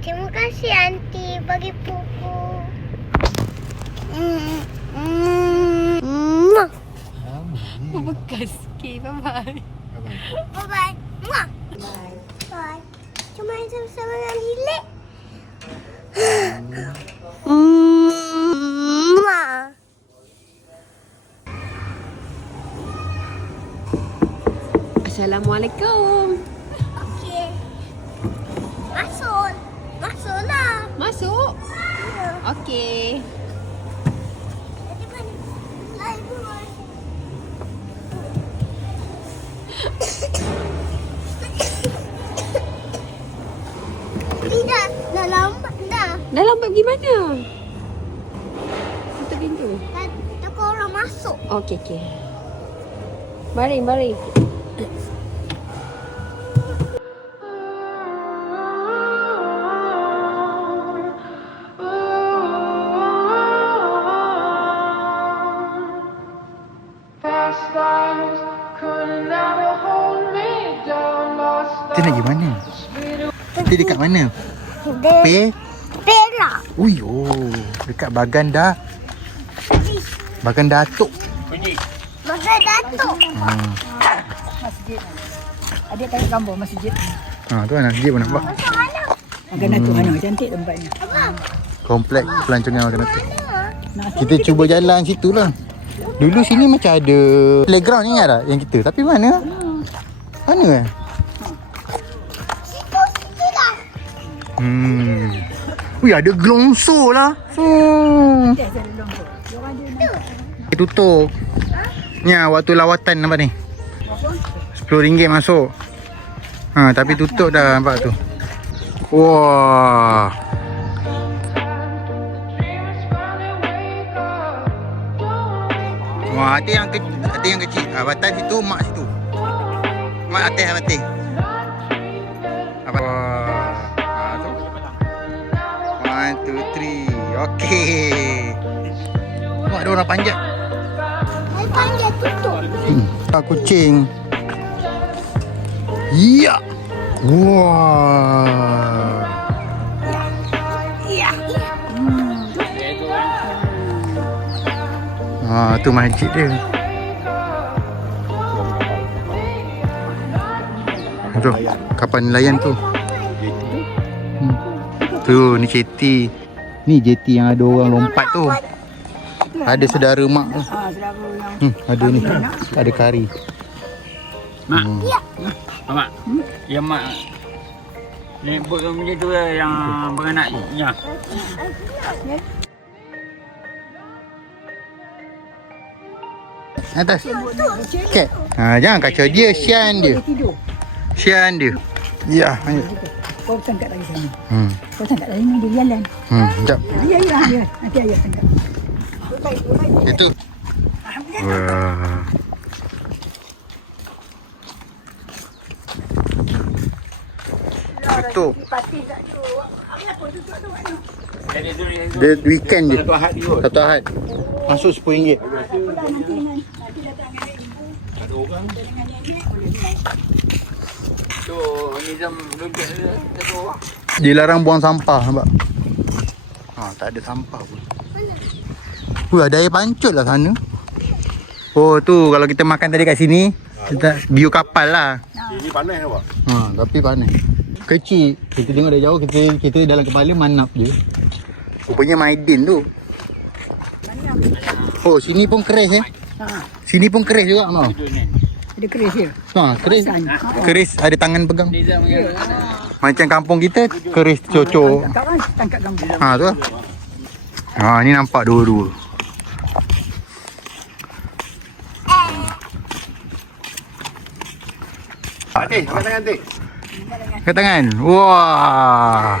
Terima kasih Aunty bagi buku. Mm. Mm. Mwah. Bekas. Okay, bye-bye. Bye-bye. Mwah. Bye. Bye. Cuma sama-sama dengan Lilek. Mwah. Assalamualaikum. Masuk. Ya. Okey. Tidak, dah lambat dah. Dah lambat pergi mana? Tutup pintu. Dah takut orang masuk. Okey, okey. Mari, mari. Mana? Dia Pe? perak. Ui, oh. Dekat Baganda. Baganda Atuk. Masa Datuk. Hmm. Adik tengok gambar masjid. Ha, tu anak dia pun nampak. Macam mana? Makan datuk mana cantik tempatnya. Komplek pelancongan Baganda Atuk. Nak Kita cuba jalan situ lah. Dulu sini macam ada playground ingat tak yang kita? Tapi mana? Mana eh? Hmm. Ui, ada gelongso lah. Hmm. Tutup. Ni ah, waktu lawatan nampak ni. RM10 masuk. Ha, tapi tutup dah nampak tu. Wah. Wah, ada yang kecil, ada yang kecil. Ah, batas situ, mak situ. Mak atas batin. Okey. Wah, ada orang panjat. Saya panjat tutup. Hmm. Ah, kucing. Ya. Wah. Ya. Ah, tu masjid dia. Tu, kapal nelayan tu. Hmm. Tu, ni jeti. Ni jeti yang ada orang lompat tu. Ada saudara mak tu. Ah, saudara yang Hmm, ada ni. Ada kari. Mak. Hmm. Mak. Yang mak. Ni buat macam tu lah yang beranaknya. Atas. Cat. Ha, jangan kacau dia, sian dia. Sian dia. Ya, ayo. Kau tangkap lagi sana. Hmm. Kau tangkap lagi ni dia jalan. Hmm, jap. Ya ya ya. Nanti ayah tangkap. Itu. Wah. Tutup. Dia weekend je. Satu ahad dia. Satu ahad. Masuk RM10. Tu nizam dompet dia satu orang. Dia larang buang sampah nampak. Ha, tak ada sampah pun. Wah, ada air pancut lah sana. Oh, tu kalau kita makan tadi kat sini, kita view kapal lah. Ini panas awak. Ha, tapi panas. Kecil. Kita tengok dari jauh, kita kita dalam kepala manap je. Rupanya Maidin tu. Oh, sini pun keris eh. Ha, Sini pun keris juga, no. Ada keris dia. Ha, keris. Keris ada tangan pegang. Macam kampung kita, keris cocok. Tangkap kan tangkap gambar. Ha, tu lah. Ha, ni nampak dua-dua. Hati, angkat tangan. Angkat tangan. Wah. Wah.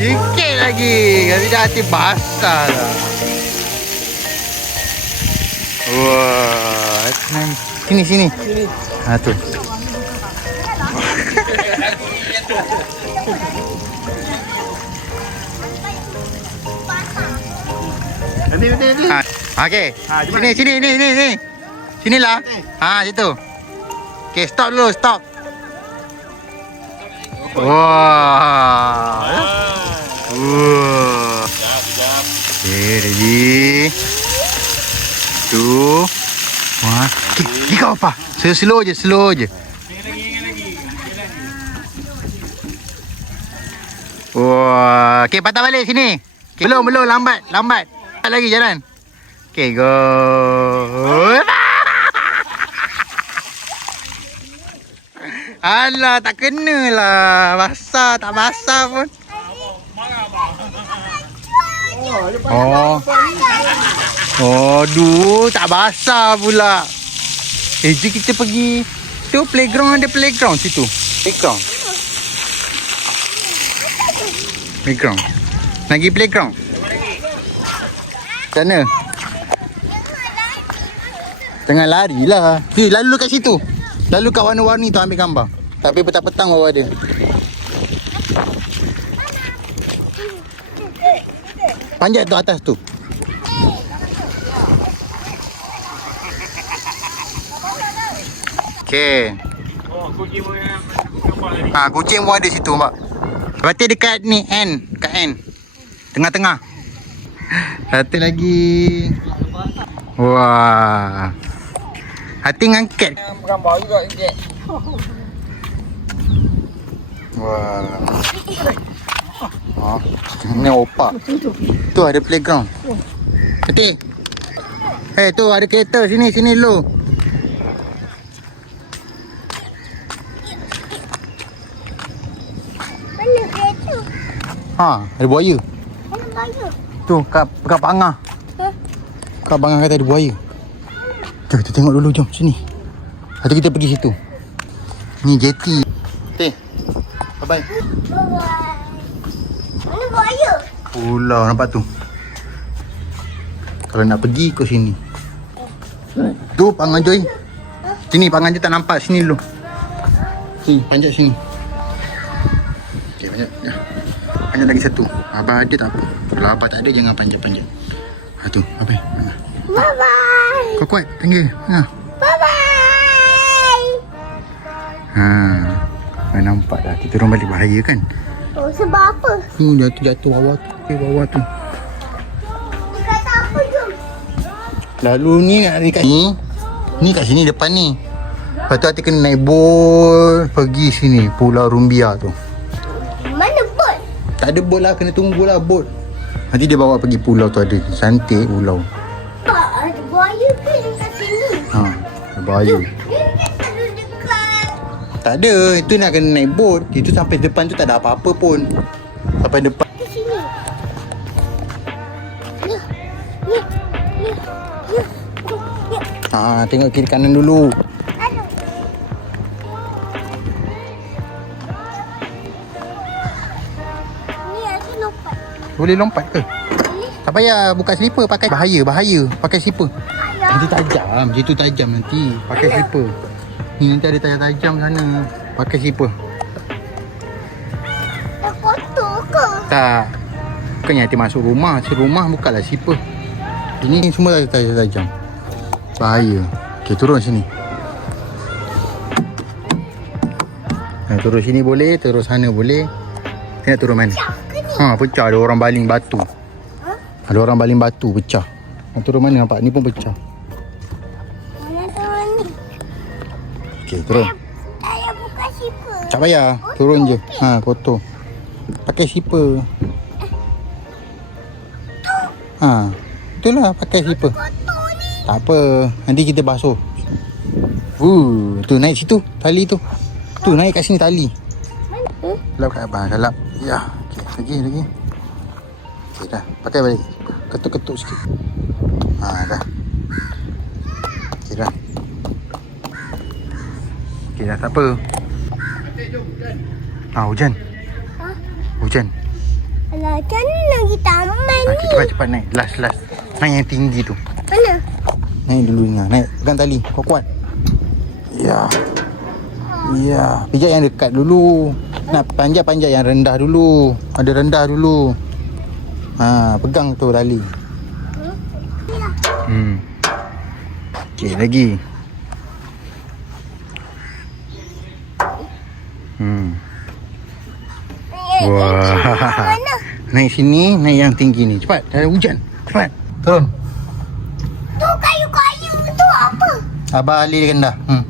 Sikit lagi. Kasi dah hati basah lah. Wah, nice. Sini, sini. Ha, tu. Nanti, nanti, nanti. Ha, okey. Ha, Sini, cepat. sini, ni, ni, ni. Sinilah. Ha, situ. Okey, stop dulu, stop. Wah. Wah. Okay, ready. Two. One. Okay, ni kau apa? Slow, slow je, slow je. Wah, okey patah balik sini. Okay, belum, belum, lambat, lambat. Lambat lagi jalan. Okey, go. Alah, tak kena lah. Basah, tak basah pun. Oh. Oh, aduh, tak basah pula. Eh, jom kita pergi. Tu playground ada playground situ. Playground. Playground. Nak pergi playground. Sana. Tengah lari lah. Eh, lalu kat situ. Lalu kat warna-warni tu ambil gambar. Tapi petang-petang bawa dia. Panjat tu atas tu. Okey. Oh. Ha, kucing pun ada situ, Mak. Berarti dekat ni, N. Kat N. Tengah-tengah. Satu lagi. Wah. Hati dengan cat. Gambar juga. Wah. Oh, ni opak. Tu ada playground. Hati. Eh, tu ada kereta. Sini, sini dulu. Mana kereta? Ha, ada buaya. Mana baju? Tu, kat, kat Pangah. Huh? Kat Pangah kata ada buaya. Jom, kita tengok dulu. Jom, sini. Tu kita pergi situ. Ni jeti. Teh. Bye-bye. Bye-bye. Mana buaya? Pulau nampak tu. Kalau nak pergi ke sini. Tu Pangan Joy. Sini Pangan Joy tak nampak sini dulu. Sini panjat sini. Okey panjat. Ya. Panjat lagi satu. Abang ada tak apa. Kalau abang tak ada jangan panjat-panjat. Ha tu, apa? Mana? Bye-bye. Kau kuat panggil. Ha. Bye-bye. Ha. Kau nampak dah kita orang balik bahaya kan? Oh, sebab apa? Hmm, jatuh jatuh bawah tu. Eh, bawah tu. Dia kata apa, jom? Lalu ni nak dekat ni. Ni kat sini depan ni. Lepas tu hati kena naik bot pergi sini Pulau Rumbia tu. Mana bot? Tak ada bot lah kena tunggulah bot. Nanti dia bawa pergi pulau tu ada cantik pulau. Pak, ada buaya ke dekat sini? Ha, ada ada dekat. Tak ada, itu nak kena naik bot. Itu sampai depan tu tak ada apa-apa pun. Sampai depan. Ke sini. Ya. Ya. Ya. Ya. Ya. Ha, tengok kiri kanan dulu. Boleh lompat ke? Tak payah buka slipper pakai bahaya, bahaya. Pakai slipper. Nanti tajam, situ tajam nanti. Pakai slipper. Ni nanti ada tajam-tajam sana. Pakai slipper. Dah kotor ke? Tak. Bukannya nanti masuk rumah. Si rumah bukalah slipper. Ini semua ada tajam-tajam. Bahaya. Okey, turun sini. Ha, turun sini boleh, terus sana boleh. Kita nak turun mana? Ha, pecah ada orang baling batu. Ada orang baling batu pecah. Nak turun mana nampak? Ni pun pecah. Okey, turun. Ayah buka sipar. Tak payah, turun je. Ha, kotor. Pakai slipper. Ha, itulah pakai. Kotor ni. Tak apa, nanti kita basuh. Wuh, tu naik situ, tali tu. Tu naik kat sini tali. Mana? Salap kat abang, salap. Ya, okey, lagi, lagi. Okey dah, pakai balik. Ketuk-ketuk sikit. Ha, dah. Okey dah. Tak apa. Ah hujan. Ha? Hujan. Alah, macam mana kita aman Ah, ni? cepat cepat naik. Last last. Naik yang tinggi tu. Mana? Naik dulu Inga. Naik pegang tali. Kau kuat. Ya. Ya, pijak yang dekat dulu. Nak panjat-panjat yang rendah dulu. Ada rendah dulu. Ha, pegang tu tali. Hmm. Okey, lagi. Hmm. Wah. Mana? Naik sini, naik yang tinggi ni. Cepat, dah ada hujan. Cepat. Turun. Tu kayu-kayu tu apa? Abah alihkan dah. Hmm.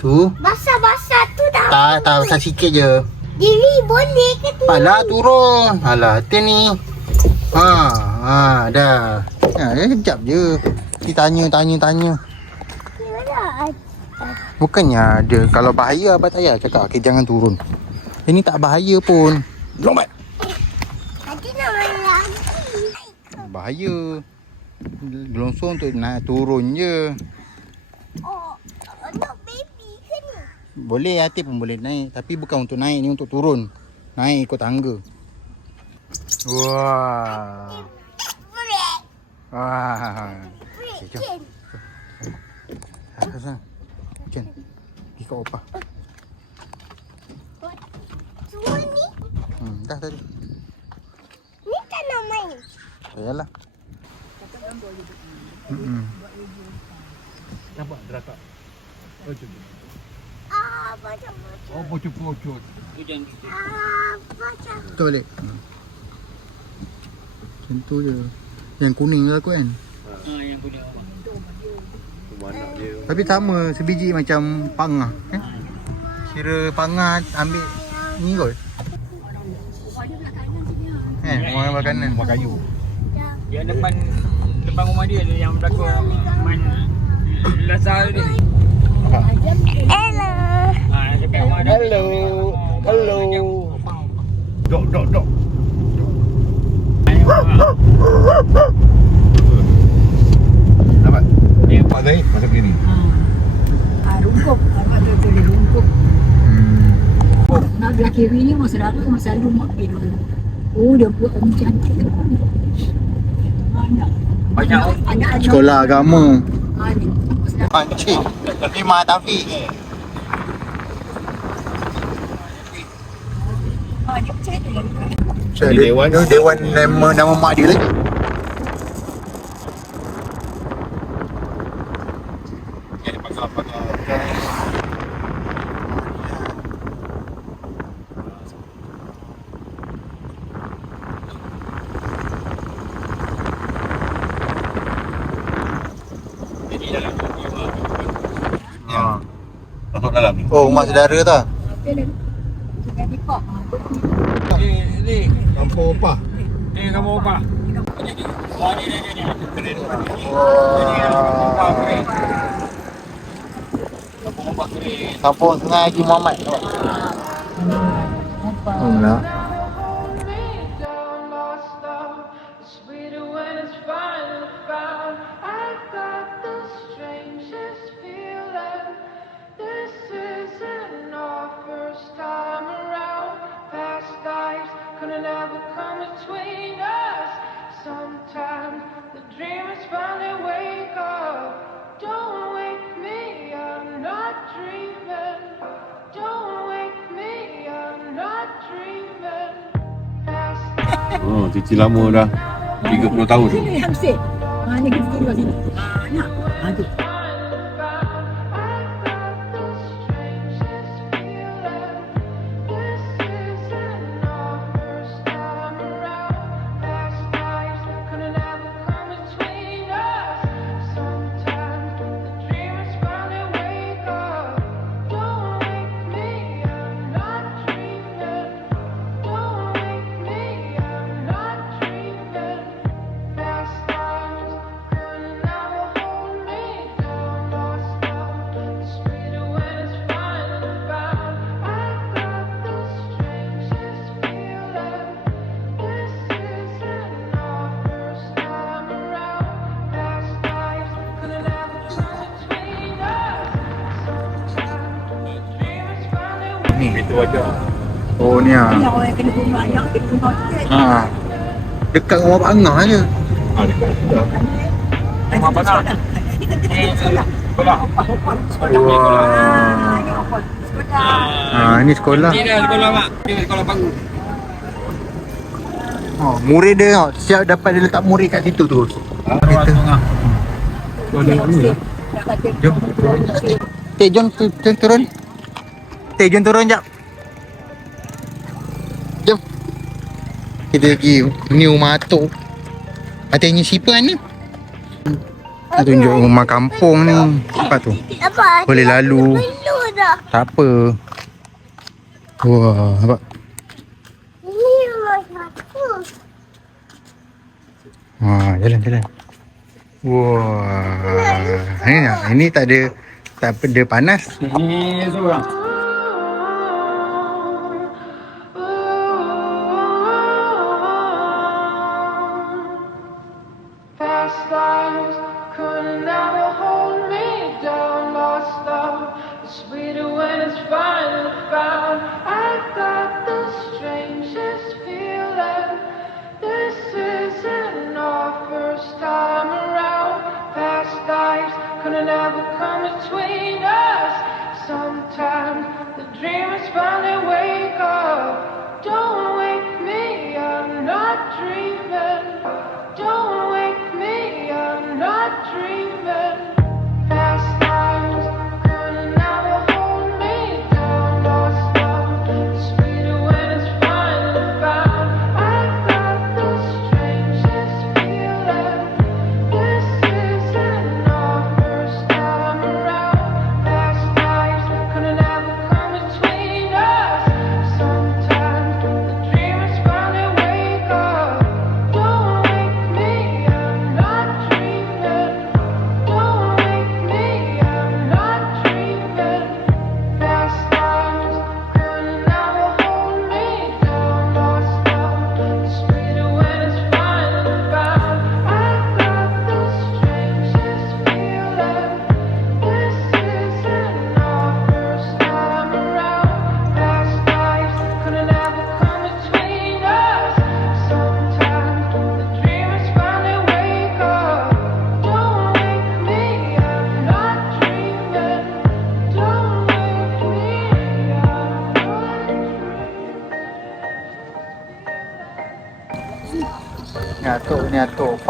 Tu. Basah-basah tu dah. Tak, tak besar sikit je. Diri boleh ke tu? Alah turun. Alah hati ni. Ha, ha dah. Ha, dia kejap je. Kita tanya, tanya, tanya. Bukannya ada. Kalau bahaya abah tak payah cakap. Okay, jangan turun. Ini tak bahaya pun. Lompat. Tadi nak main lagi. Bahaya. Gelongsong tu naik turun je. Oh, untuk baby ke ni? Boleh hati pun boleh naik. Tapi bukan untuk naik ni untuk turun. Naik ikut tangga. Wah. Wah. Okay, jom. Sana. Pergi kat opah. Semua ni, Hmm, dah tadi. ni tak nak main. Yalah. Hmm. Ah, macam-macam. Oh, pucuk-pucuk. Ah, macam. Betul balik. Hmm. Macam tu je. Yang kuning lah kot kan. Ha, yang punya. Tapi sama sebiji macam pangah. Eh? Kira pangah ambil ni kot. Eh, rumah belah kanan. Rumah kayu. Yang depan depan rumah dia tu yang berlaku main Lazar tu. Hello. Dia. Hello. Hello. Dok, dok, dok. Dapat. Dia Mak Zahid masuk begini. Ah, rungkup. Apa tu tu rungkup. Hmm. Nak belah kiri ni masa lalu masa lalu mak pergi dulu. Oh dia buat orang cantik. Banyak. Sekolah agama. Pancik. Lima Taufik. Ah. Dewan. Dewan nama, nama mak dia lagi. Jadi pakar-pakar. Ha. Masuk dalam ni. Oh, rumah saudara dah. Dia nikah. ni ni Kampung opah. ni kamu apa? Oh, ni ni ni. ni. Kampung Sungai Haji Muhammad. Oh, nak. Oh, cici lama dah. 30 tahun. Sini Hamsid. Ah, ni kita tengok sini. Ah, nak. Ah, tu. Itu aja. Oh ni ah. Yang kena kena. Ha. Dekat rumah Pak Angah je. Ha, dekat. Rumah mana? Sekolah. Wah. Ha, ini sekolah. Ini dah sekolah mak. Ini sekolah baru. Oh, murid dia tengok. Siap dapat dia letak murid kat situ tu. Tengah. Jom. Tek, jom, tu- tu- turun. Tek, jom turun jap. Kita pergi ni rumah atuk. Katanya siapa ni? Dia tunjuk rumah kampung ni. Apa tu? Apa? Boleh lalu. Tak apa. Wah, apa? Ini rumah aku. Wah, jalan jalan. Wah. Ini ini tak ada tak ada panas. Ini seorang. Lives could never hold me down. Lost love is sweeter when it's finally found. I got the strangest feeling. This isn't our first time around. Past lives could never come between us. Sometimes the dreamers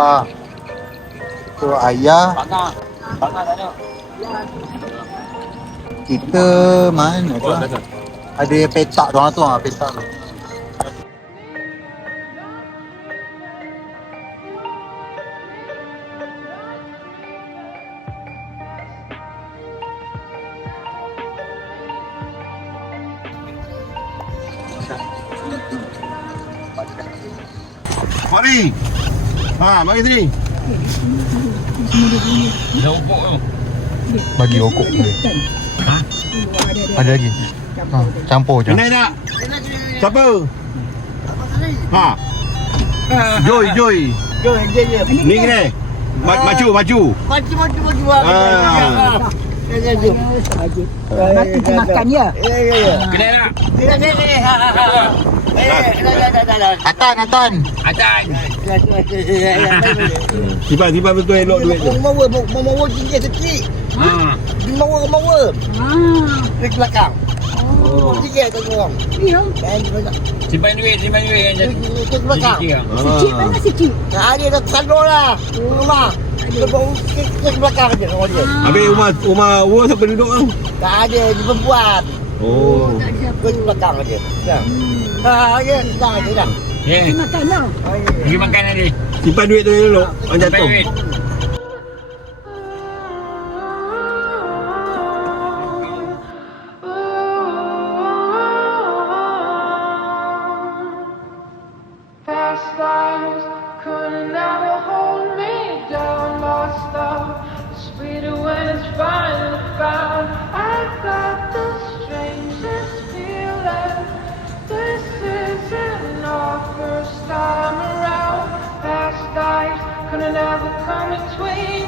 ni atuk pa. Tu ayah kita mana tu? Ada petak tu ah tu ah petak tu. Mari. Ha, mari sini. Dah upuk tu. Bagi okok dia. Ada lagi. Ha, campur je. Kenal tak? Siapa? Ha. Joy, Joy. Ni kenal? Ma- maju, maju. Maju, maju, maju. Ha. Nanti kita makan ya. Kenal tak? Atan, atan. Acan. Simpan, simpan betul elok duit tu. Mawa, mawa tinggi sikit. Ha. Mawa, mawa. Ah, Di belakang. Oh. Tinggi tak orang. ya. Dan belakang. Simpan duit, simpan duit yang belakang. Sikit lah. Sikit mana sikit? Nah, dia dah sandor lah. Rumah. Dia bawa ke, ke belakang je rumah dia. Habis rumah rumah Ua siapa duduk tu? Tak ada, dia perempuan. Oh. Ke belakang je. Ya. Ha, ya, dah, dah, Yeah. Pergi makan lah. Pergi makan nanti. Simpan duit tu dulu. Orang jatuh. Duit. Sweeter when it's finally found found